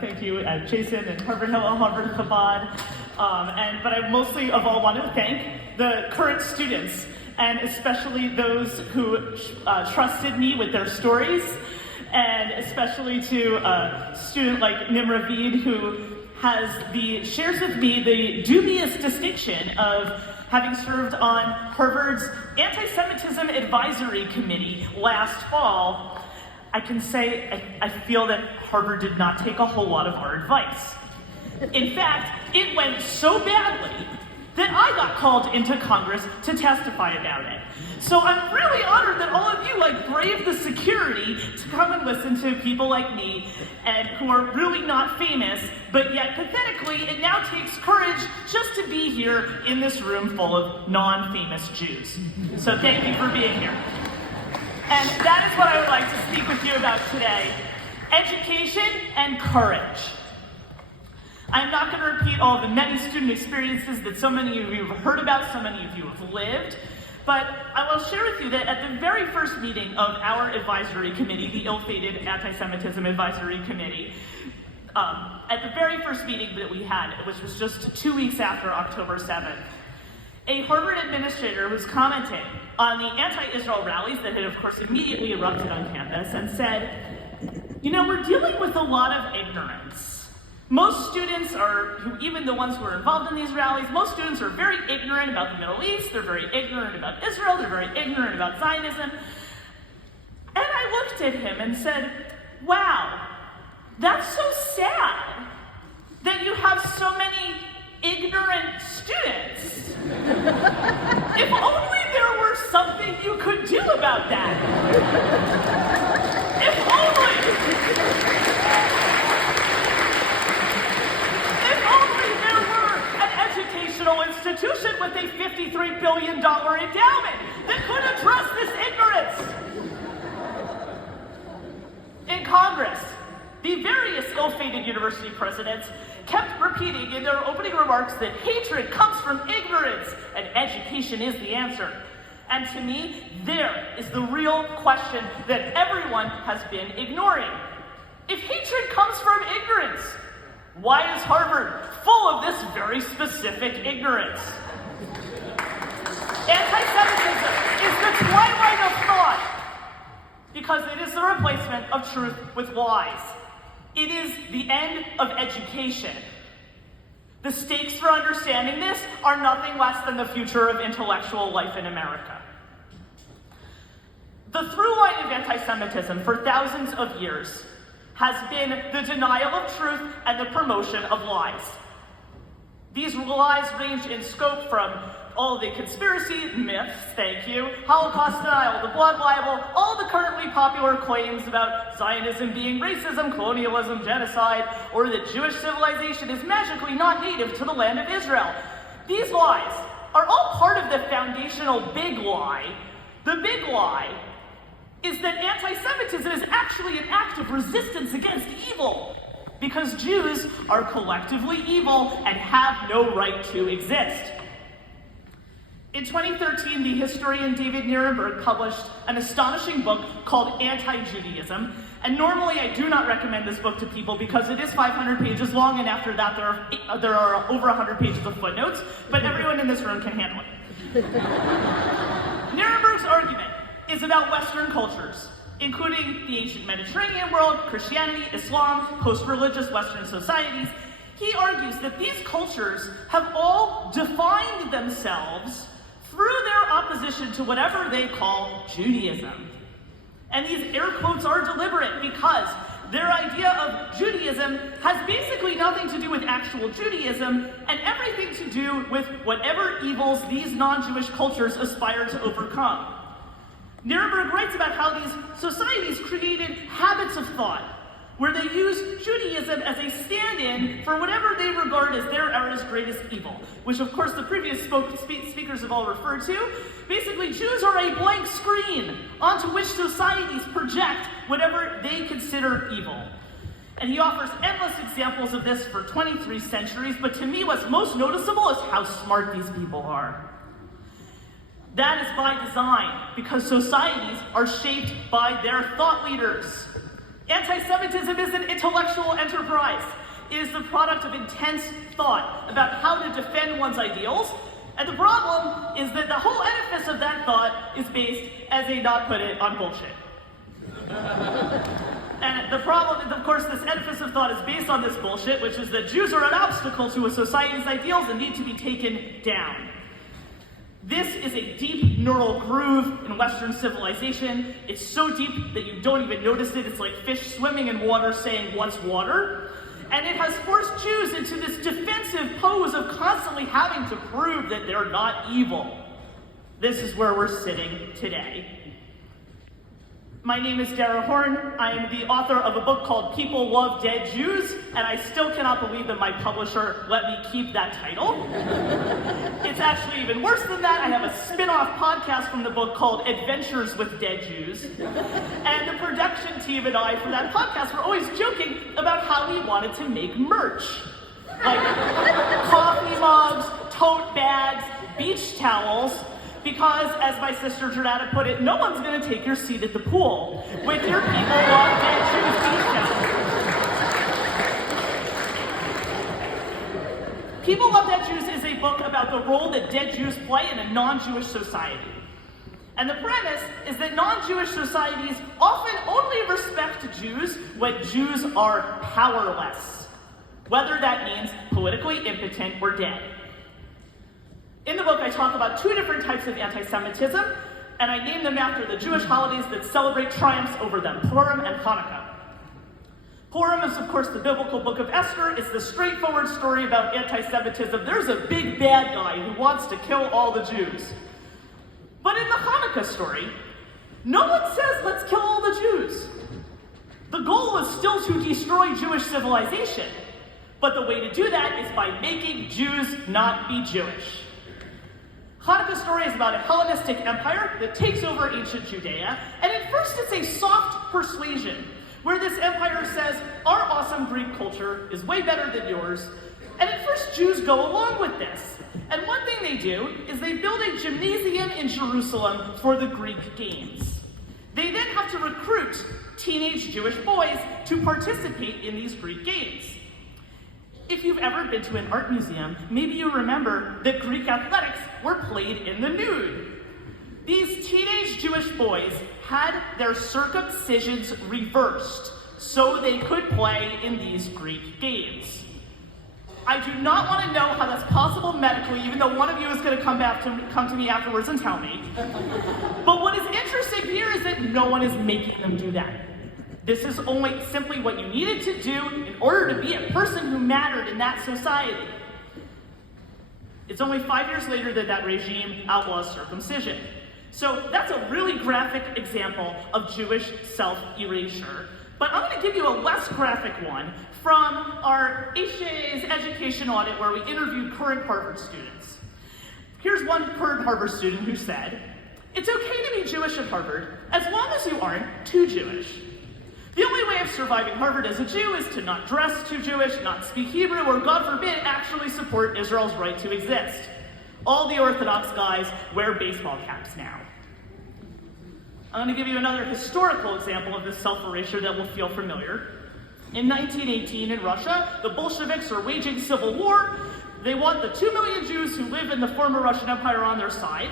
thank you, Jason and Harvard Hello, Harvard Chabad. But I mostly of all want to thank the current students, and especially those who trusted me with their stories, and especially to a student like Nimra Veed, who shares with me the dubious distinction of having served on Harvard's Antisemitism Advisory Committee last fall. I can say I feel that Harvard did not take a whole lot of our advice. In fact, it went so badly that I got called into Congress to testify about it. So I'm really honored that all of you braved the security to come and listen to people like me, and who are really not famous, but yet pathetically, it now takes courage just to be here in this room full of non-famous Jews. So thank you for being here. And that is what I would like to speak with you about today: education and courage. I'm not going to repeat all the many student experiences that so many of you have heard about, so many of you have lived, but I will share with you that at the very first meeting of our advisory committee, the ill-fated Anti-Semitism Advisory Committee, at the very first meeting that we had, which was just 2 weeks after October 7th, a Harvard administrator was commenting on the anti-Israel rallies that had, of course, immediately erupted on campus, and said, we're dealing with a lot of ignorance. Most students even the ones who are involved in these rallies, most students are very ignorant about the Middle East, they're very ignorant about Israel, they're very ignorant about Zionism. And I looked at him and said, wow, that's so sad that you have so many ignorant students. If only there were something you could do about that. If only there were an educational institution with a $53 billion endowment that could address this ignorance. In Congress, the various ill-fated university presidents kept repeating in their opening remarks that hatred comes from ignorance and education is the answer. And to me, there is the real question that everyone has been ignoring. If hatred comes from ignorance, why is Harvard full of this very specific ignorance? Anti-Semitism is the twilight of thought because it is the replacement of truth with lies. It is the end of education. The stakes for understanding this are nothing less than the future of intellectual life in America. The through line of anti-Semitism for thousands of years has been the denial of truth and the promotion of lies. These lies range in scope from all the conspiracy myths, thank you, Holocaust denial, the blood libel, all the currently popular claims about Zionism being racism, colonialism, genocide, or that Jewish civilization is magically not native to the land of Israel. These lies are all part of the foundational big lie. The big lie is that anti-Semitism is actually an act of resistance against evil, because Jews are collectively evil and have no right to exist. In 2013, the historian David Nirenberg published an astonishing book called Anti-Judaism, and normally I do not recommend this book to people because it is 500 pages long, and after that there are over 100 pages of footnotes, but everyone in this room can handle it. Nirenberg's argument is about Western cultures, including the ancient Mediterranean world, Christianity, Islam, post-religious Western societies. He argues that these cultures have all defined themselves through their opposition to whatever they call Judaism. And these air quotes are deliberate because their idea of Judaism has basically nothing to do with actual Judaism and everything to do with whatever evils these non-Jewish cultures aspire to overcome. Nirenberg writes about how these societies created habits of thought where they use Judaism as a stand-in for whatever they regard as their era's greatest evil, which of course the previous speakers have all referred to. Basically, Jews are a blank screen onto which societies project whatever they consider evil. And he offers endless examples of this for 23 centuries, but to me what's most noticeable is how smart these people are. That is by design, because societies are shaped by their thought leaders. Anti-Semitism is an intellectual enterprise. It is the product of intense thought about how to defend one's ideals, and the problem is that the whole edifice of that thought is based, as they not put it, on bullshit. And the problem is, of course, this edifice of thought is based on this bullshit, which is that Jews are an obstacle to a society's ideals and need to be taken down. This is a deep neural groove in Western civilization. It's so deep that you don't even notice it. It's like fish swimming in water saying, "What's water?" And it has forced Jews into this defensive pose of constantly having to prove that they're not evil. This is where we're sitting today. My name is Dara. I am the author of a book called People Love Dead Jews, and I still cannot believe that my publisher let me keep that title. It's actually even worse than that. I have a spin-off podcast from the book called Adventures with Dead Jews. And the production team and I for that podcast were always joking about how we wanted to make merch. Like coffee mugs, tote bags, beach towels, because, as my sister Dara put it, no one's going to take your seat at the pool with your People Love Dead Jews beach towel. People Love Dead Jews is a book about the role that dead Jews play in a non-Jewish society. And the premise is that non-Jewish societies often only respect Jews when Jews are powerless, whether that means politically impotent or dead. In the book, I talk about two different types of anti-Semitism, and I name them after the Jewish holidays that celebrate triumphs over them, Purim and Hanukkah. Purim is, of course, the biblical book of Esther. It's the straightforward story about anti-Semitism. There's a big bad guy who wants to kill all the Jews. But in the Hanukkah story, no one says, "Let's kill all the Jews." The goal is still to destroy Jewish civilization, but the way to do that is by making Jews not be Jewish. Hanukkah's story is about a Hellenistic empire that takes over ancient Judea, and at first it's a soft persuasion, where this empire says, "Our awesome Greek culture is way better than yours," and at first Jews go along with this. And one thing they do is they build a gymnasium in Jerusalem for the Greek games. They then have to recruit teenage Jewish boys to participate in these Greek games. If you've ever been to an art museum, maybe you remember that Greek athletics were played in the nude. These teenage Jewish boys had their circumcisions reversed so they could play in these Greek games. I do not want to know how that's possible medically, even though one of you is going to come to me afterwards and tell me. But what is interesting here is that no one is making them do that. This is only simply what you needed to do in order to be a person who mattered in that society. It's only 5 years later that that regime outlaws circumcision. So that's a really graphic example of Jewish self-erasure. But I'm going to give you a less graphic one from our HJA's education audit where we interviewed current Harvard students. Here's one current Harvard student who said, "It's okay to be Jewish at Harvard as long as you aren't too Jewish. The only way of surviving Harvard as a Jew is to not dress too Jewish, not speak Hebrew, or God forbid, actually support Israel's right to exist. All the Orthodox guys wear baseball caps now." I'm going to give you another historical example of this self-erasure that will feel familiar. In 1918 in Russia, the Bolsheviks are waging civil war. They want the 2 million Jews who live in the former Russian Empire on their side.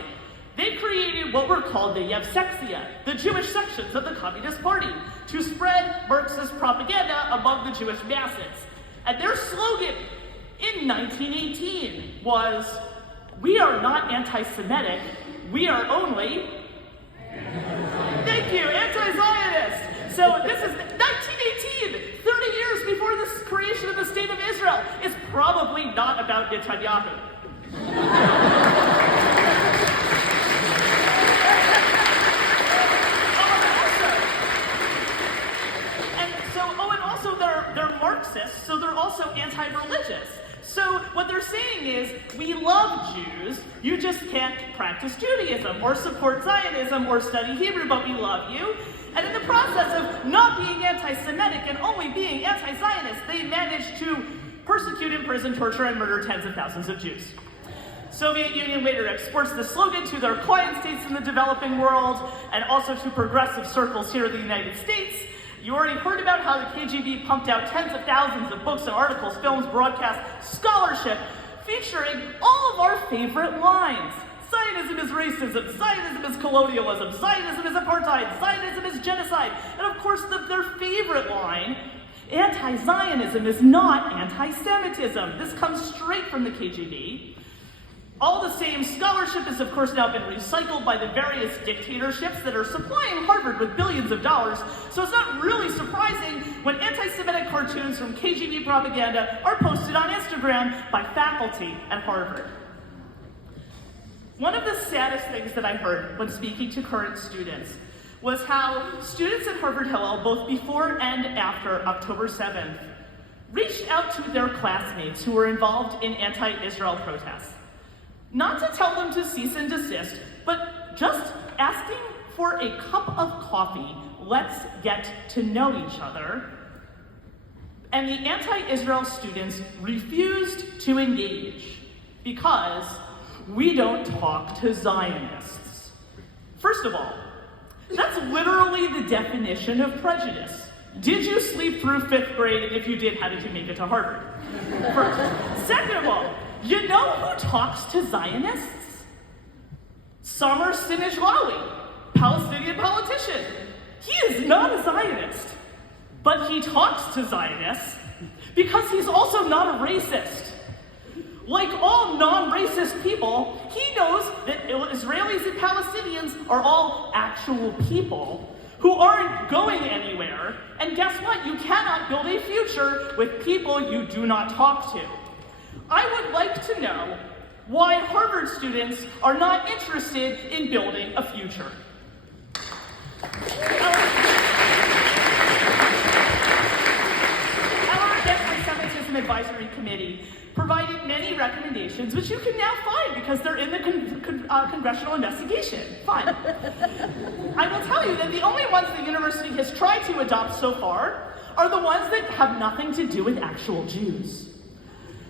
They created what were called the Yevsektia, the Jewish sections of the Communist Party, to spread Marxist propaganda among the Jewish masses. And their slogan in 1918 was, "We are not anti-Semitic, we are only..." Thank you, anti-Zionist! So this is 1918, 30 years before the creation of the State of Israel. It's probably not about Netanyahu. They're Marxists, so they're also anti-religious. So what they're saying is, we love Jews, you just can't practice Judaism, or support Zionism, or study Hebrew, but we love you. And in the process of not being anti-Semitic and only being anti-Zionist, they managed to persecute, imprison, torture, and murder tens of thousands of Jews. Soviet Union later exports the slogan to their client states in the developing world, and also to progressive circles here in the United States. You already heard about how the KGB pumped out tens of thousands of books and articles, films, broadcasts, scholarship, featuring all of our favorite lines. Zionism is racism, Zionism is colonialism, Zionism is apartheid, Zionism is genocide, and of course their favorite line, anti-Zionism is not anti-Semitism. This comes straight from the KGB. All the same, scholarship has, of course, now been recycled by the various dictatorships that are supplying Harvard with billions of dollars, so it's not really surprising when anti-Semitic cartoons from KGB propaganda are posted on Instagram by faculty at Harvard. One of the saddest things that I heard when speaking to current students was how students at Harvard Hillel, both before and after October 7th, reached out to their classmates who were involved in anti-Israel protests. Not to tell them to cease and desist, but just asking for a cup of coffee, let's get to know each other. And the anti-Israel students refused to engage because we don't talk to Zionists. First of all, that's literally the definition of prejudice. Did you sleep through 5th grade? And if you did, how did you make it to Harvard? First. Second of all, you know who talks to Zionists? Samer Sinajlawi, Palestinian politician. He is not a Zionist, but he talks to Zionists because he's also not a racist. Like all non-racist people, he knows that Israelis and Palestinians are all actual people who aren't going anywhere, and guess what? You cannot build a future with people you do not talk to. I would like to know why Harvard students are not interested in building a future. Our Antisemitism Advisory Committee provided many recommendations, which you can now find because they're in the congressional investigation. Fine. I will tell you that the only ones the university has tried to adopt so far are the ones that have nothing to do with actual Jews.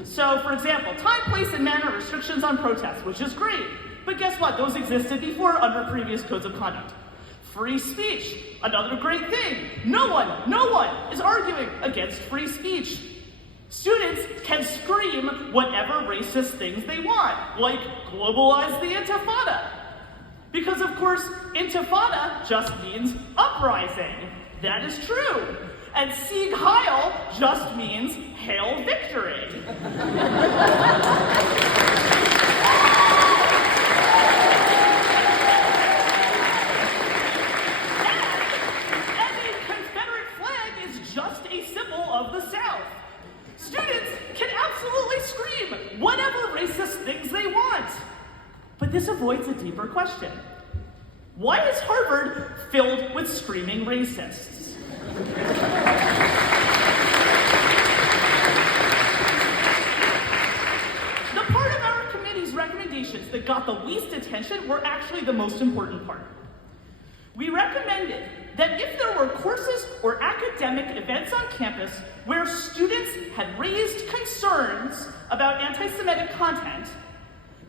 So, for example, time, place, and manner restrictions on protests, which is great. But guess what? Those existed before under previous codes of conduct. Free speech, another great thing. No one is arguing against free speech. Students can scream whatever racist things they want, like globalize the Intifada. Because, of course, Intifada just means uprising. That is true. And Sieg Heil just means hail victory. And the Confederate flag is just a symbol of the South. Students can absolutely scream whatever racist things they want. But this avoids a deeper question. Why is Harvard filled with screaming racists? The part of our committee's recommendations that got the least attention were actually the most important part. We recommended that if there were courses or academic events on campus where students had raised concerns about anti-Semitic content,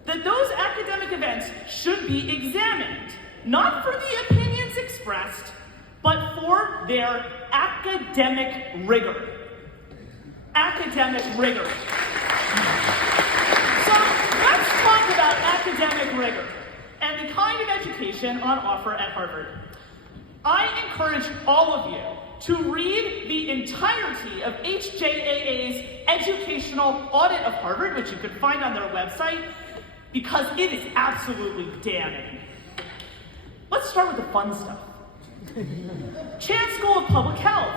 that those academic events should be examined, not for the opinions expressed, but for their academic rigor. Academic rigor. So let's talk about academic rigor and the kind of education on offer at Harvard. I encourage all of you to read the entirety of HJAA's educational audit of Harvard, which you can find on their website, because it is absolutely damning. Let's start with the fun stuff. Chan School of Public Health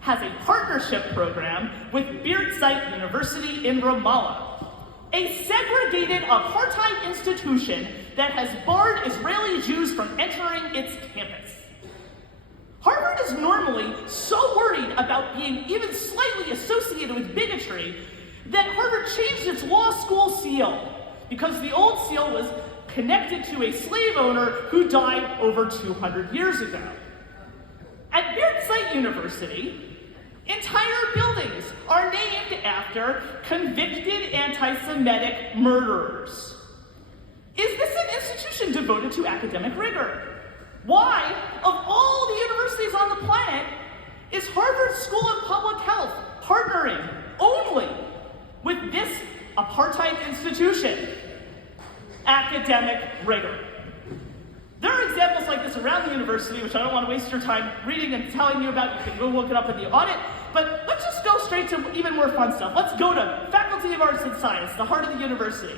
has a partnership program with Birzeit University in Ramallah, a segregated apartheid institution that has barred Israeli Jews from entering its campus. Harvard is normally so worried about being even slightly associated with bigotry that Harvard changed its law school seal, because the old seal was connected to a slave owner who died over 200 years ago. At Birzeit University, entire buildings are named after convicted anti-Semitic murderers. Is this an institution devoted to academic rigor? Why, of all the universities on the planet, Is Harvard School of Public Health partnering only with this apartheid institution? Academic rigor. There are examples like this around the university, which I don't want to waste your time reading and telling you about. You can go look it up in the audit. But let's just go straight to even more fun stuff. Let's go to Faculty of Arts and Science, the heart of the university.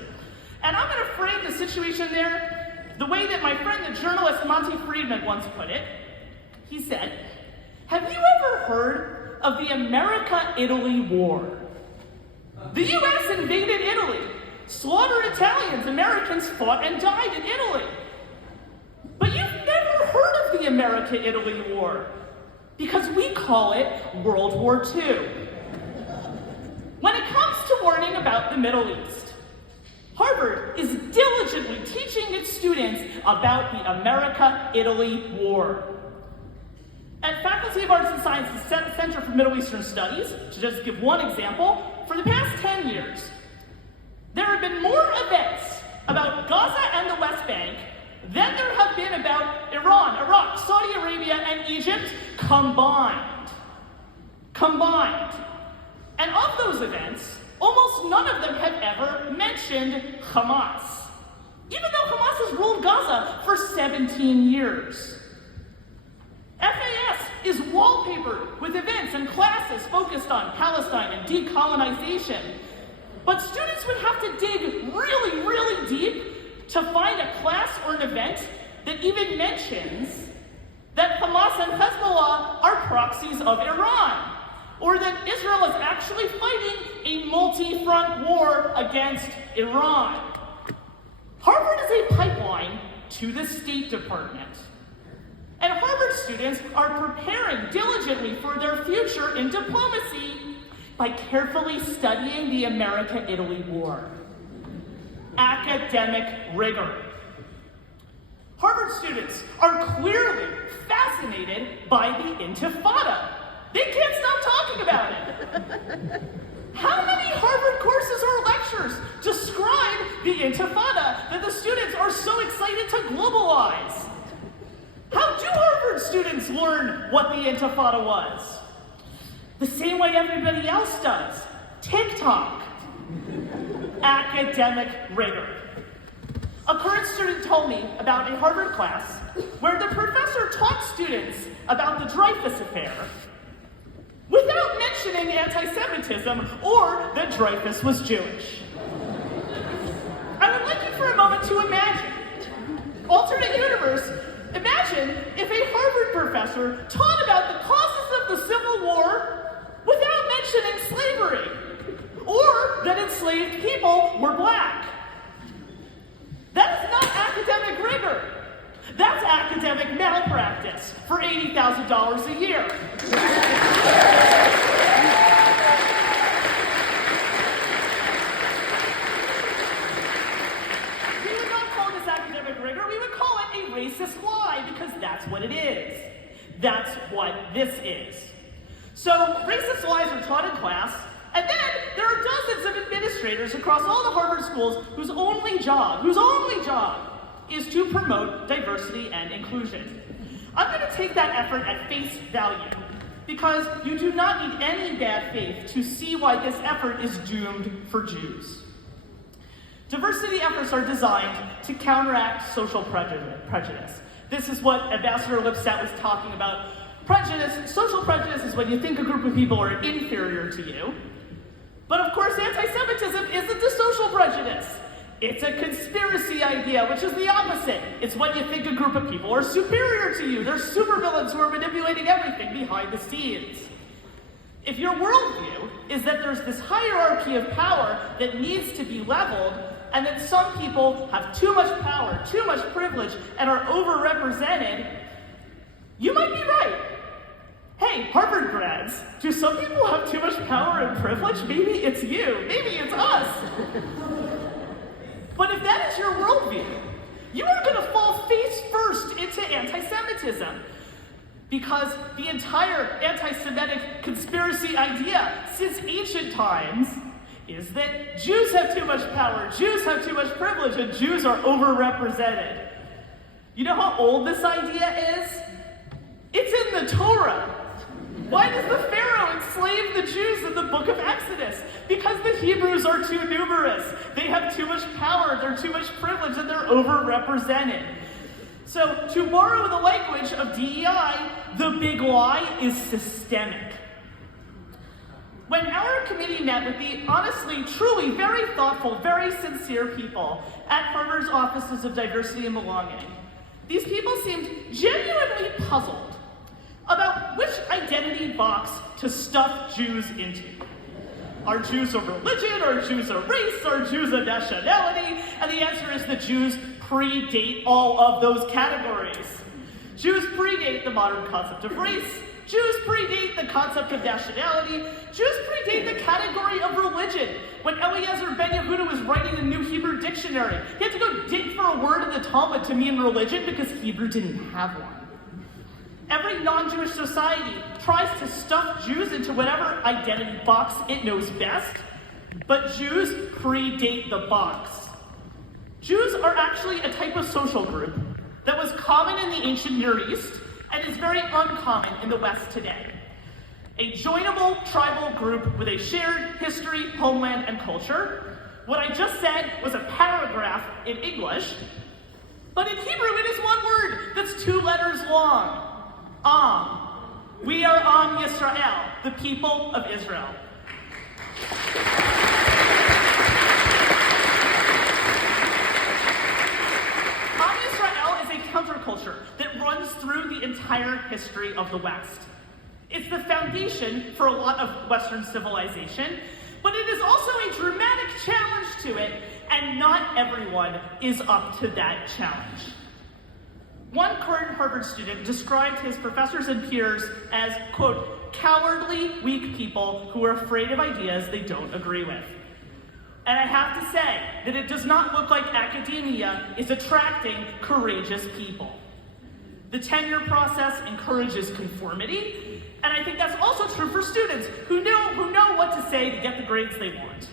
And I'm going to frame the situation there the way that my friend, the journalist Monty Friedman, once put it. He said, "Have you ever heard of the America-Italy War? The U.S. invaded Italy, slaughtered Italians, Americans fought and died in Italy. But you've never heard of the America-Italy War, because we call it World War II. When it comes to warning about the Middle East, Harvard is diligently teaching its students about the America-Italy War. At Faculty of Arts and Sciences Center for Middle Eastern Studies, to just give one example, for the past 10 years, there have been more events about Gaza and the West Bank than there have been about Iran, Iraq, Saudi Arabia, and Egypt combined. And of those events, almost none of them have ever mentioned Hamas, even though Hamas has ruled Gaza for 17 years. FAS is wallpapered with events and classes focused on Palestine and decolonization. But students would have to dig really, really deep to find a class or an event that even mentions that Hamas and Hezbollah are proxies of Iran, or that Israel is actually fighting a multi-front war against Iran. Harvard is a pipeline to the State Department. And Harvard students are preparing diligently for their future in diplomacy by carefully studying the America-Italy War. Academic rigor. Harvard students are clearly fascinated by the Intifada. They can't stop talking about it. How many Harvard courses or lectures describe the Intifada that the students are so excited to globalize? How do Harvard students learn what the Intifada was? The same way everybody else does. TikTok. Academic rigor. A current student told me about a Harvard class where the professor taught students about the Dreyfus affair without mentioning anti-Semitism or that Dreyfus was Jewish. I would like you for a moment to imagine, alternate universe, imagine if a Harvard professor taught about the causes of the Civil War without mentioning slavery, or that enslaved people were black. That is not academic rigor. That's academic malpractice for $80,000 a year. We would not call this academic rigor, we would call it a racist lie, because that's what it is. That's what this is. So racist lies are taught in class, and then there are dozens of administrators across all the Harvard schools whose only job is to promote diversity and inclusion. I'm going to take that effort at face value, because you do not need any bad faith to see why this effort is doomed for Jews. Diversity efforts are designed to counteract social prejudice. This is what Ambassador Lipstadt was talking about. Social prejudice is when you think a group of people are inferior to you. But of course, anti-Semitism isn't a social prejudice. It's a conspiracy idea, which is the opposite. It's when you think a group of people are superior to you. They're supervillains who are manipulating everything behind the scenes. If your worldview is that there's this hierarchy of power that needs to be leveled, and that some people have too much power, too much privilege, and are overrepresented, you might be right. Hey, Harvard grads, do some people have too much power and privilege? Maybe it's you, maybe it's us. But if that is your worldview, you are going to fall face first into anti-Semitism. Because the entire anti-Semitic conspiracy idea since ancient times is that Jews have too much power, Jews have too much privilege, and Jews are overrepresented. You know how old this idea is? It's in the Torah. Why does the Pharaoh enslave the Jews in the book of Exodus? Because the Hebrews are too numerous. They have too much power, they're too much privilege, and they're overrepresented. So, to borrow the language of DEI, the big lie is systemic. When our committee met with the honestly, truly, very thoughtful, very sincere people at Harvard's Offices of Diversity and Belonging, these people seemed genuinely puzzled about which identity box to stuff Jews into. Are Jews a religion? Are Jews a race? Are Jews a nationality? And the answer is that Jews predate all of those categories. Jews predate the modern concept of race. Jews predate the concept of nationality. Jews predate the category of religion. When Eliezer Ben Yehuda was writing the New Hebrew Dictionary, he had to go dig for a word in the Talmud to mean religion because Hebrew didn't have one. Every non-Jewish society tries to stuff Jews into whatever identity box it knows best, but Jews predate the box. Jews are actually a type of social group that was common in the ancient Near East and is very uncommon in the West today. A joinable tribal group with a shared history, homeland, and culture. What I just said was a paragraph in English, but in Hebrew it is one word that's 2 letters long. Am. We are Am Yisrael, the people of Israel. Am Yisrael is a counterculture that runs through the entire history of the West. It's the foundation for a lot of Western civilization, but it is also a dramatic challenge to it, and not everyone is up to that challenge. One current Harvard student described his professors and peers as, quote, cowardly, weak people who are afraid of ideas they don't agree with. And I have to say that it does not look like academia is attracting courageous people. The tenure process encourages conformity, and I think that's also true for students who know what to say to get the grades they want.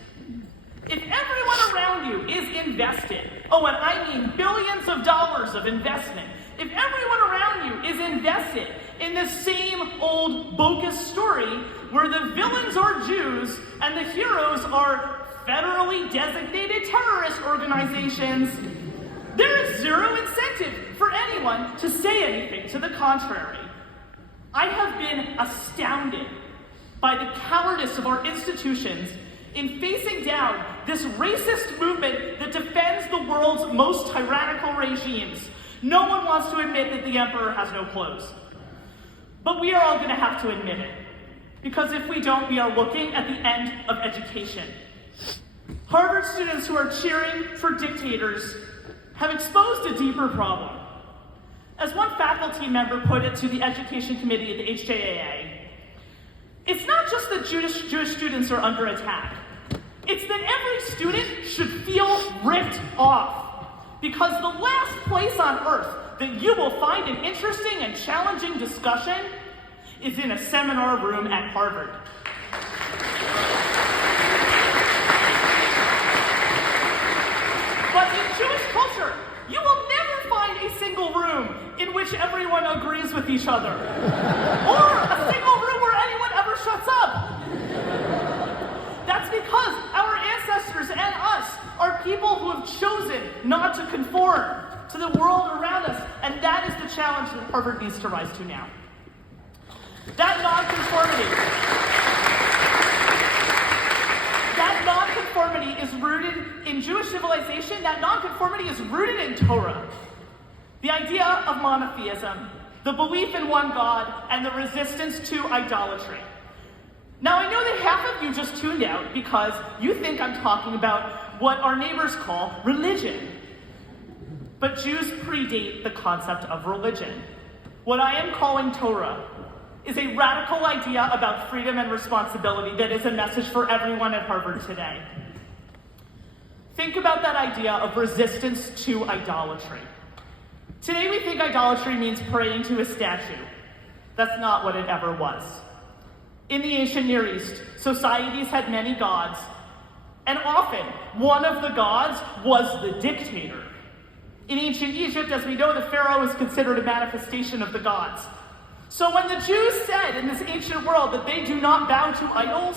If everyone around you is invested, and I mean billions of dollars of investment, if everyone around you is invested in the same old bogus story where the villains are Jews and the heroes are federally designated terrorist organizations, there is zero incentive for anyone to say anything to the contrary. I have been astounded by the cowardice of our institutions in facing down this racist movement that defends the world's most tyrannical regimes. No one wants to admit that the emperor has no clothes. But we are all going to have to admit it. Because if we don't, we are looking at the end of education. Harvard students who are cheering for dictators have exposed a deeper problem. As one faculty member put it to the education committee at the HJAA, it's not just that Jewish students are under attack. It's that every student should feel ripped off. Because the last place on earth that you will find an interesting and challenging discussion is in a seminar room at Harvard. But in Jewish culture, you will never find a single room in which everyone agrees with each other. Or a single room where anyone ever shuts up. That's because our ancestors and us are people who have chosen not to conform to the world around us, and that is the challenge that Harvard needs to rise to now. That nonconformity is rooted in Jewish civilization. That nonconformity is rooted in Torah. The idea of monotheism, the belief in one God, and the resistance to idolatry. Now, I know that half of you just tuned out because you think I'm talking about what our neighbors call religion. But Jews predate the concept of religion. What I am calling Torah is a radical idea about freedom and responsibility that is a message for everyone at Harvard today. Think about that idea of resistance to idolatry. Today we think idolatry means praying to a statue. That's not what it ever was. In the ancient Near East, societies had many gods, and often one of the gods was the dictator. In ancient Egypt, as we know, the pharaoh is considered a manifestation of the gods. So when the Jews said in this ancient world that they do not bow to idols,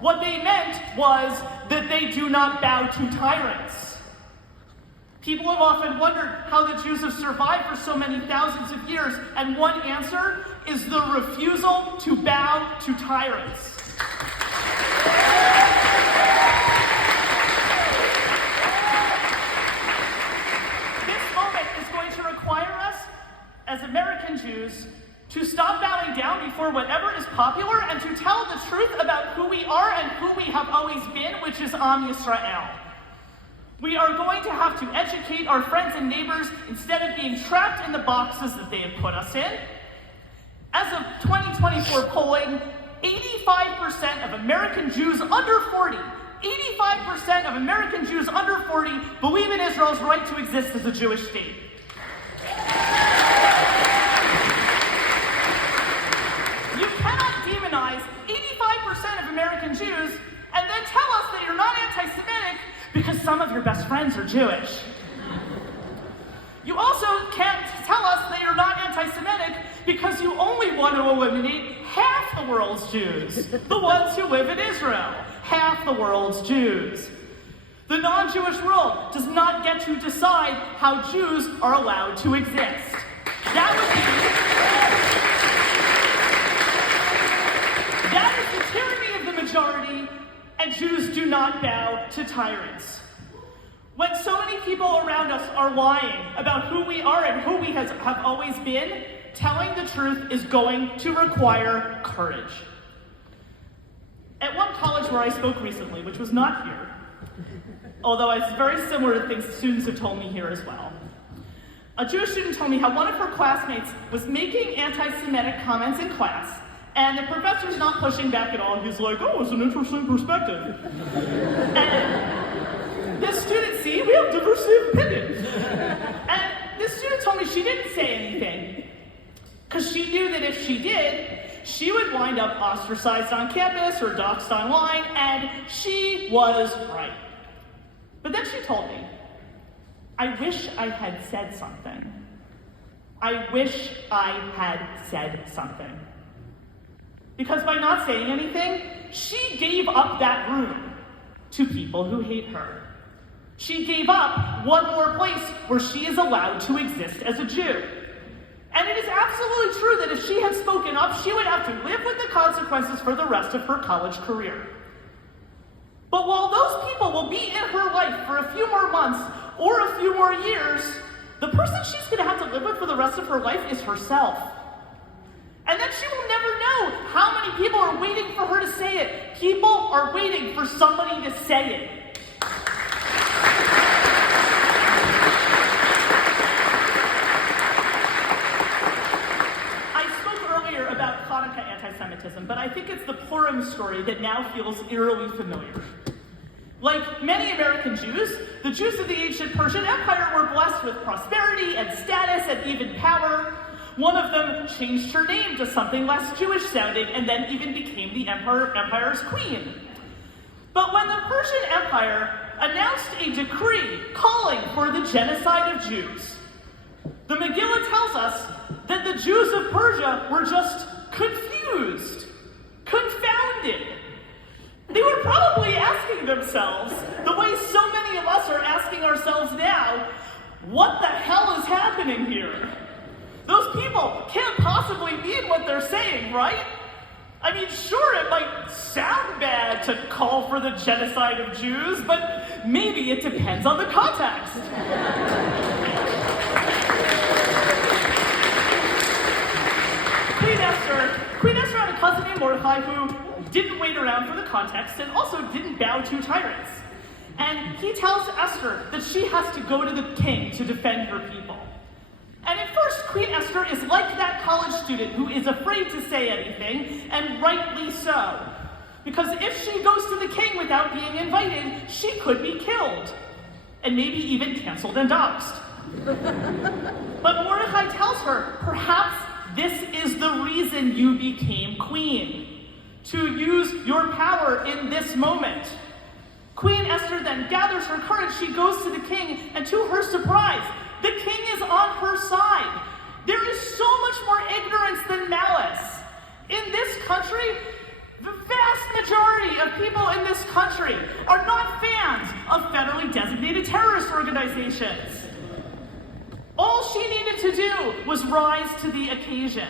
what they meant was that they do not bow to tyrants. People have often wondered how the Jews have survived for so many thousands of years, and one answer is the refusal to bow to tyrants. This moment is going to require us, as American Jews, to stop bowing down before whatever is popular and to tell the truth about who we are and who we have always been, which is Am Yisrael. We are going to have to educate our friends and neighbors instead of being trapped in the boxes that they have put us in. As of 2024 polling, 85% of American Jews under 40, 85% of American Jews under 40 believe in Israel's right to exist as a Jewish state. You cannot demonize 85% of American Jews and then tell us that you're not anti-Semitic because some of your best friends are Jewish. You also can't tell us that you're not anti-Semitic because you only want to eliminate half the world's Jews, the ones who live in Israel, half the world's Jews. The non-Jewish world does not get to decide how Jews are allowed to exist. That is the tyranny of the majority, and Jews do not bow to tyrants. When so many people around us are lying about who we are and who we have always been, telling the truth is going to require courage. At one college where I spoke recently, which was not here, although it's very similar to things students have told me here as well, a Jewish student told me how one of her classmates was making anti-Semitic comments in class, and the professor's not pushing back at all. He's like, oh, it's an interesting perspective. And this student, see, we have diversity of opinion. And this student told me she didn't say anything, because she knew that if she did, she would wind up ostracized on campus or doxxed online, and she was right. But then she told me, I wish I had said something. I wish I had said something. Because by not saying anything, she gave up that room to people who hate her. She gave up one more place where she is allowed to exist as a Jew. And it is absolutely true that if she had spoken up, she would have to live with the consequences for the rest of her college career. But while those people will be in her life for a few more months or a few more years, the person she's going to have to live with for the rest of her life is herself. And then she will never know how many people are waiting for her to say it. People are waiting for somebody to say it. Antisemitism, but I think it's the Purim story that now feels eerily familiar. Like many American Jews, the Jews of the ancient Persian Empire were blessed with prosperity and status and even power. One of them changed her name to something less Jewish sounding and then even became the empire's queen. But when the Persian Empire announced a decree calling for the genocide of Jews, the Megillah tells us that the Jews of Persia were just confused, confounded. They were probably asking themselves, the way so many of us are asking ourselves now, what the hell is happening here? Those people can't possibly mean what they're saying, right? I mean, sure, it might sound bad to call for the genocide of Jews, but maybe it depends on the context. Queen Esther had a cousin named Mordecai who didn't wait around for the context and also didn't bow to tyrants. And he tells Esther that she has to go to the king to defend her people. And at first, Queen Esther is like that college student who is afraid to say anything, and rightly so. Because if she goes to the king without being invited, she could be killed. And maybe even canceled and doxxed. But Mordecai tells her, perhaps this is the reason you became queen, to use your power in this moment. Queen Esther then gathers her courage, she goes to the king, and to her surprise, the king is on her side. There is so much more ignorance than malice country, the vast majority of people in this country are not fans of federally designated terrorist organizations. All she needed to do was rise to the occasion.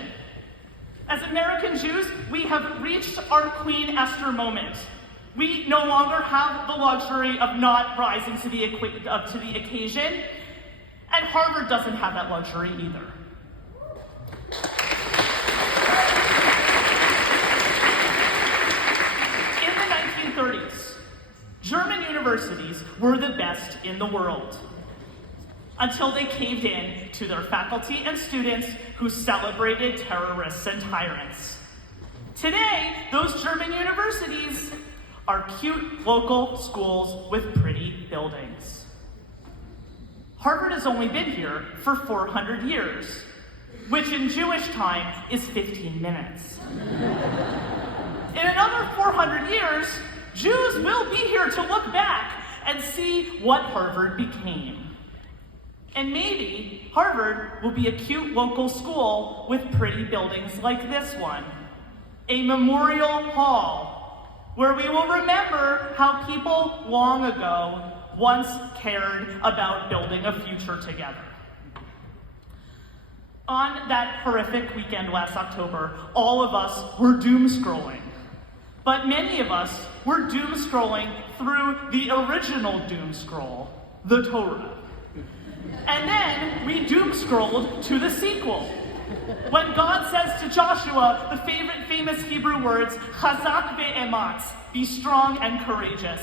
As American Jews, we have reached our Queen Esther moment. We no longer have the luxury of not rising to the occasion, and Harvard doesn't have that luxury either. In the 1930s, German universities were the best in the world, until they caved in to their faculty and students who celebrated terrorists and tyrants. Today, those German universities are cute local schools with pretty buildings. Harvard has only been here for 400 years, which in Jewish time is 15 minutes. In another 400 years, Jews will be here to look back and see what Harvard became. And maybe Harvard will be a cute local school with pretty buildings like this one, a memorial hall, where we will remember how people long ago once cared about building a future together. On that horrific weekend last October, all of us were doom scrolling. But many of us were doom scrolling through the original doom scroll, the Torah. And then we doom scrolled to the sequel, when God says to Joshua the famous Hebrew words, Chazak ve'ematz, be strong and courageous.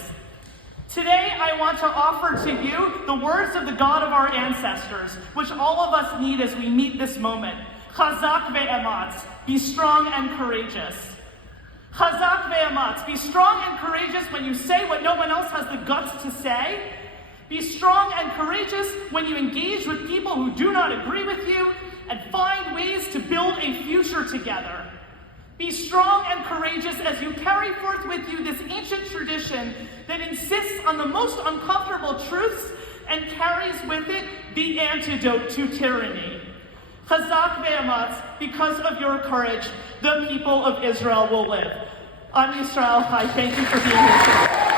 Today I want to offer to you the words of the God of our ancestors, which all of us need as we meet this moment. Chazak ve'ematz, be strong and courageous. Chazak ve'ematz, be strong and courageous when you say what no one else has the guts to say. Be strong and courageous when you engage with people who do not agree with you and find ways to build a future together. Be strong and courageous as you carry forth with you this ancient tradition that insists on the most uncomfortable truths and carries with it the antidote to tyranny. Chazak ve'ematz, because of your courage, the people of Israel will live. Am Yisrael Chai, thank you for being here today.